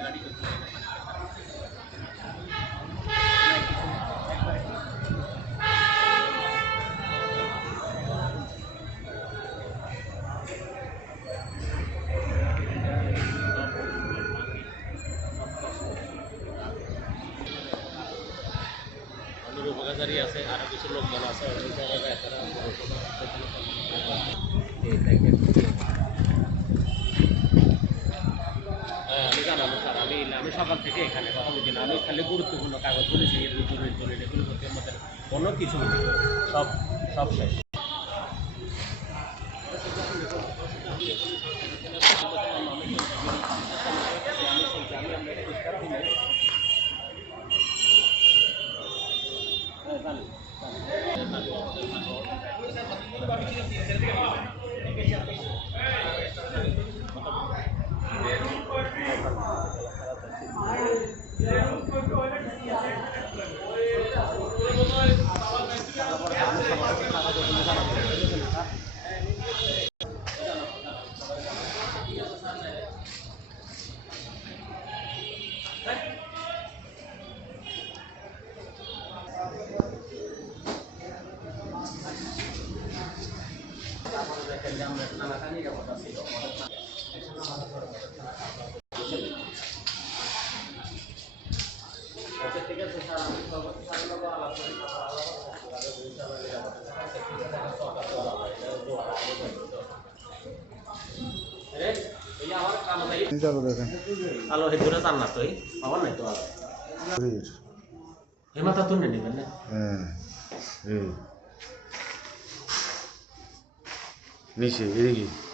কান্নাকাটি করতে উপকারী আছে আরো কিছু লোকজন আছে ওই জায়গায় তারা আমি জানাবো স্যার আমি সকাল থেকে এখানে কথা বলছি না আমি খালি গুরুত্বপূর্ণ কাগজ বলেছি দলিল এগুলো করতে আমাদের কোনো কিছু নেই সব সব শেষ ঠিক আছে স্যার আমি আলাপ করি আলো হেদুরে চান না তুই পাবার নাই তো আলো হে মাথা তুলে নেবেন না নিচে এদিকে